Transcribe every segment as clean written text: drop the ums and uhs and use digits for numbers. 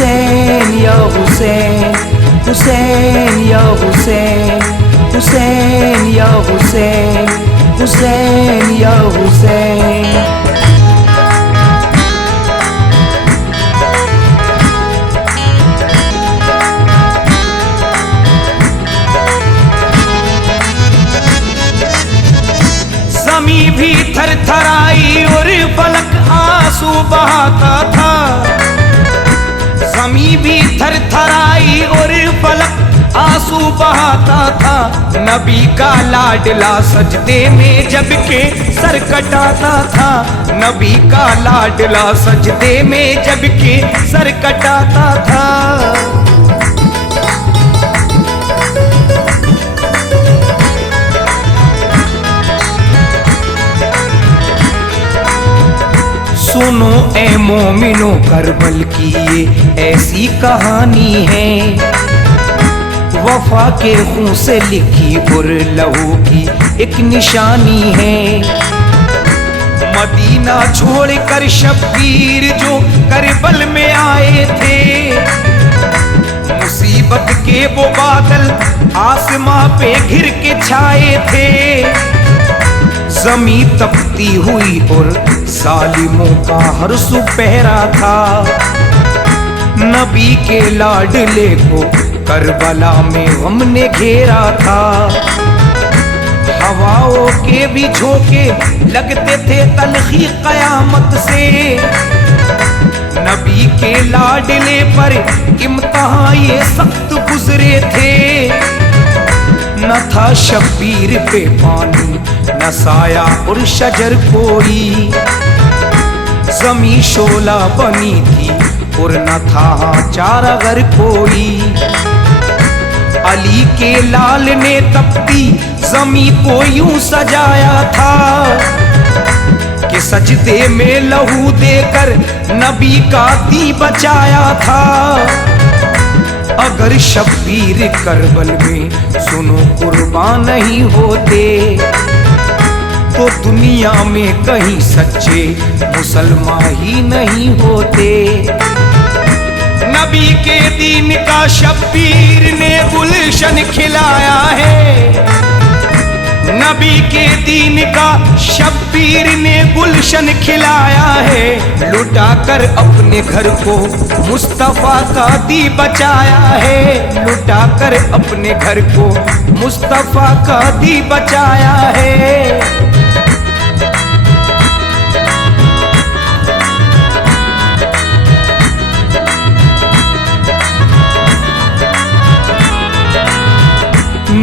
हुसैन या हुसैन, हुसैन या हुसैन, हुसैन या हुसैन, हुसैन या हुसैन। ज़मीं भी थरथराई और फलक आंसू बहाता था, ज़मीं भी थरथराई और फलक आंसू बहाता था। नबी का लाडला सजदे में जब के सर कटाता था, नबी का लाडला सजदे में जब के सर कटाता था। सुनो ए मोमिनो करबल की ये ऐसी कहानी है, वफा के खून से लिखी और लहू की एक निशानी है। मदीना छोड़कर शब्बीर जो करबल में आए थे, मुसीबत के वो बादल आसमां पे घिर के छाए थे। ज़मीं तपती हुई और जालिमों का हर सुपहरा था, नबी के लाडले को करबला में हमने घेरा था। हवाओं के भी झोंके लगते थे तलखी कयामत से, नबी के लाडले पर इम्तिहान ये सख्त गुजरे थे। न था शब्बीर पे पानी, न साया और शजर कोई, ज़मीं शोला बनी थी और न था चारा घर कोई। अली के लाल ने तपती ज़मीं को यूं सजाया था कि सजदे में लहू देकर नबी का दी बचाया था। अगर शब्बीर करबल में सुनो कुर्बान नहीं होते, तो दुनिया में कहीं सच्चे मुसलमान ही नहीं होते। नबी के दीन का शब्बीर ने गुलशन खिलाया है, नबी के दीन का शब्बीर ने गुलशन खिलाया है। लुटा कर अपने घर को मुस्तफा का दी बचाया है, लुटा कर अपने घर को मुस्तफा का दी बचाया है।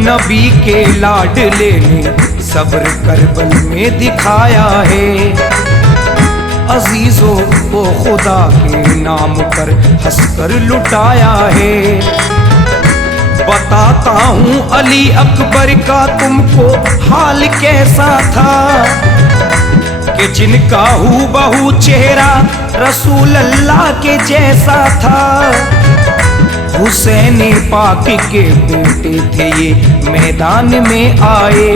नबी के लाडले ने सब्र करबल में दिखाया है, अजीजों को खुदा के नाम पर हंसकर लुटाया है। बताता हूँ अली अकबर का तुमको हाल कैसा था, कि जिनका हूबहू चेहरा रसूल अल्लाह के जैसा था। हुसैन पाक के बेटे थे ये मैदान में आए,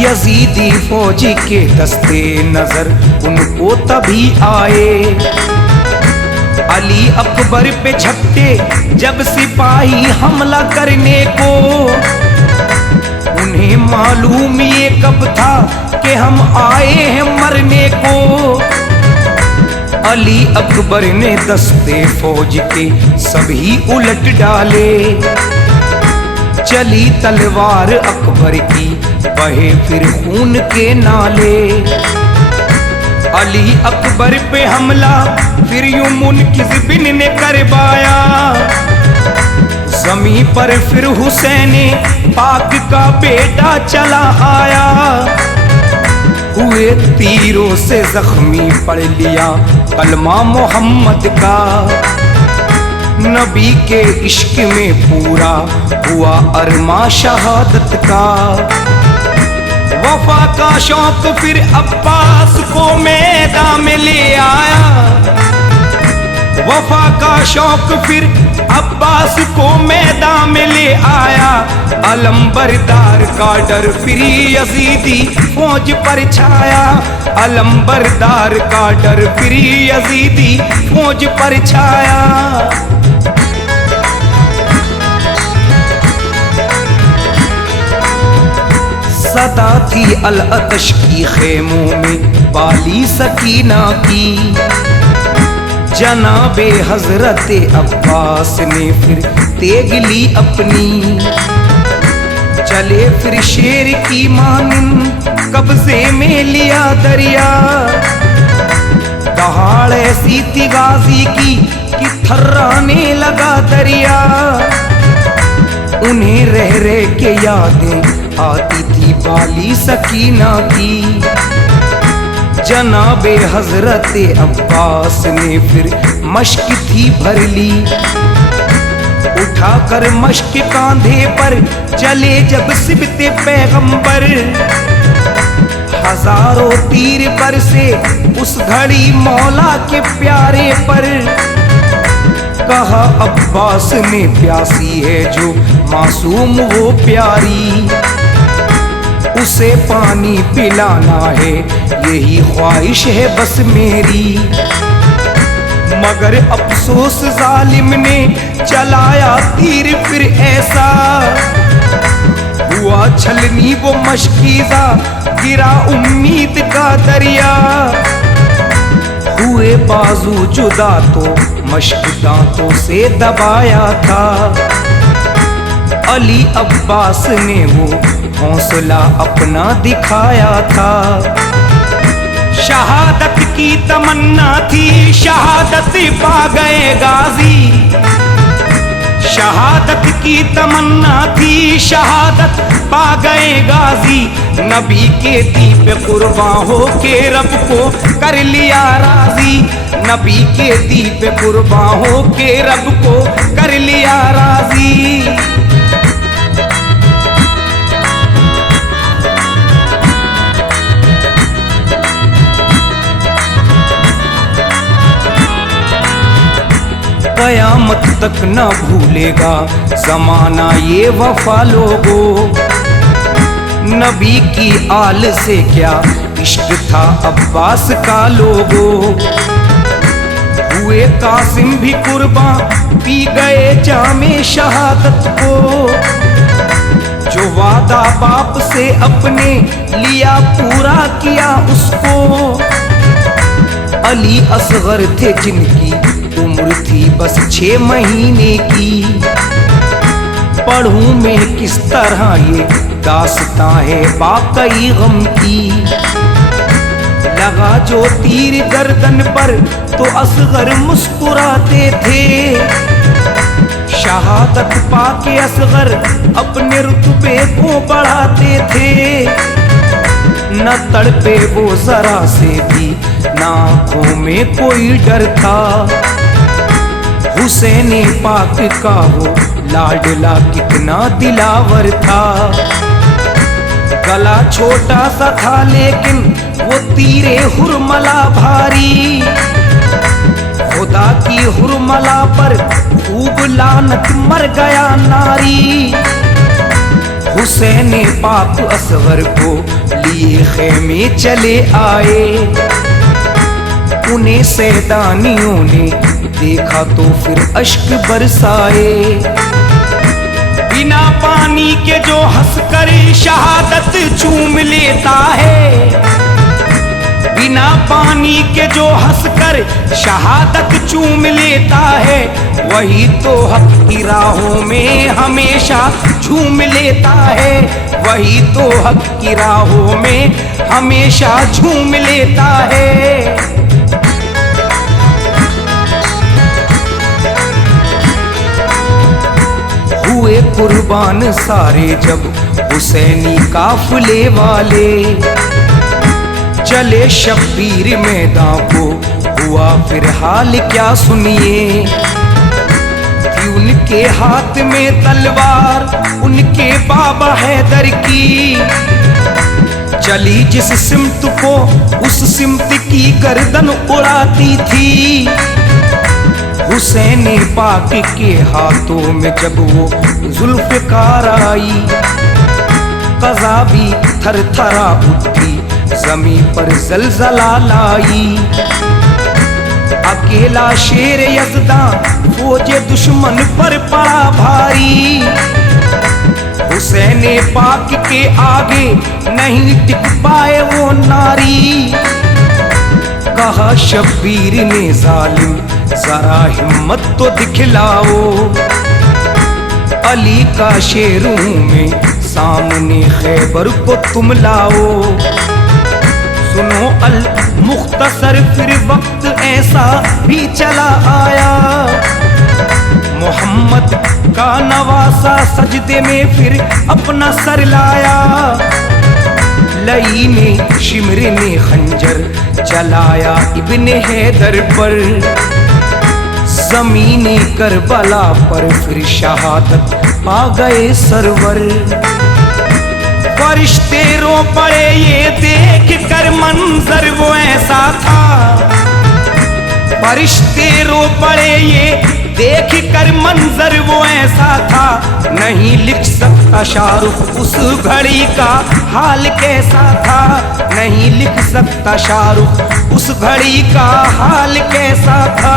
यजीदी फौजी के दस्ते नजर उनको तभी आए। अली अकबर पे झपटे जब सिपाही हमला करने को, उन्हें मालूम ये कब था कि हम आए हैं मरने को। अली अकबर ने दस्ते फौज के सभी उलट डाले, चली तलवार अकबर की बहे फिर खून के नाले। अली अकबर पे हमला फिर यूं मुनकिज़ बिन ने करवाया, ज़मीं पर फिर हुसैन पाक का बेटा चला आया। हुए तीरों से जख्मी पढ़ लिया कलमा मोहम्मद का, नबी के इश्क में पूरा हुआ अरमा शहादत का। वफा का शौक फिर अब्बास को मैदान में ले आया, वफा का शौक फिर अब्बास को मैदान में ले आया, अलंबरदार का डर फिर यजीदी फौज पर छाया, अलंबरदार का डर फिर यजीदी फौज पर छाया। सदा थी अल-अतश की खेमों में बाली सकीना की, जनाबे हजरत अब्बास ने फिर तेग ली अपनी, चले फिर शेर की मानिंद कब्जे में लिया दरिया, दहाड़ ऐसी थी गाजी की कि थर्राने लगा दरिया, उन्हें रह रह के यादें आती थी बाली सकीना की, जनाबे हजरत अब्बास ने फिर मश्क थी भर ली, उठाकर मश्क कांधे पर चले जब सिबते पैगंबर, हजारों तीर बरसे उस घड़ी मौला के प्यारे पर, कहा अब्बास ने प्यासी है जो मासूम वो प्यारी, उसे पानी पिलाना है यही ख्वाहिश है बस मेरी, मगर अफसोस जालिम ने चलाया तीर फिर ऐसा, हुआ छलनी वो मशकीज़ा गिरा उम्मीद का दरिया, हुए बाजू जुदा तो मश्क दांतों से दबाया था, अली अब्बास ने वो हौसला अपना दिखाया था, शहादत की तमन्ना थी शहादत पा गए गाजी, शहादत की तमन्ना थी शहादत पा गए गाजी, नबी के दीप कुर्बान हो के रब को कर लिया राजी, नबी के दीप कुर्बान हो के रब को कर लिया राजी। कयामत तक न भूलेगा जमाना ये वफा लोगो, नबी की आल से क्या इश्क था अब्बास का लोगो, हुए कासिम भी कुर्बान पी गए जामे शहादत को, जो वादा बाप से अपने लिया पूरा किया उसको, अली असगर थे जिनकी उम्र थी बस 6 महीने की, पढ़ूं मैं किस तरह ये दास्तां है बाकई गम की, लगा जो तीर गर्दन पर तो असगर मुस्कुराते थे, शहादत पाके असगर अपने रुतबे को बढ़ाते थे, न तड़पे वो जरा से भी ना आँखों में कोई डर था, हुसैन पाक का वो लाडला कितना दिलावर था, गला छोटा सा था लेकिन वो तीरे हुरमला भारी, खुदा की हुरमला पर खूब लानत मर गया नारी, हुसैन पाक असगर को लिए खेमे चले आए, उन्हें सैदानियों ने देखा तो फिर अश्क बरसाए, बिना पानी के जो हंसकर शहादत चूम लेता है, बिना पानी के जो हंसकर शहादत चूम लेता है, वही तो हक की राहों में हमेशा झूम लेता है, वही तो हक की राहों में हमेशा झूम लेता है। हुए कुर्बान सारे जब हुसैनी काफिले वाले, चले शब्बीर मैदान को हुआ फिर हाल क्या सुनिए, थी उनके हाथ में तलवार उनके बाबा हैदर की, चली जिस सिमत को उस सिमत की गर्दन उड़ाती थी, हुसैन पाक के हाथों में जब वो जुल्फ़कार आई, क़ज़ा भी थरथरा उठी, ज़मीं पर ज़लज़ला लाई। अकेला शेर यज़दा फौज दुश्मन पर पड़ा भारी, हुसैन पाक के आगे नहीं टिक पाए वो नारी। कहा शब्बीर ने ज़ालिम जरा हिम्मत तो दिखलाओ, अली का शेरों में सामने खैबर को तुम लाओ। सुनो अल मुख्तसर फिर वक्त ऐसा भी चला आया, मोहम्मद का नवासा सजदे में फिर अपना सर लाया। लई ने शिमर ने खंजर चलाया इब्ने हैदर पर, ज़मीनी करबला पर फिर शहादत पा गए सरवर। फरिश्ते रो पड़े ये देख कर मंजर वो ऐसा था, फरिश्ते रो पड़े ये देख कर मंजर वो ऐसा था। नहीं लिख सकता शाहरुख उस घड़ी का हाल कैसा था, नहीं लिख सकता शाहरुख उस घड़ी का हाल कैसा था।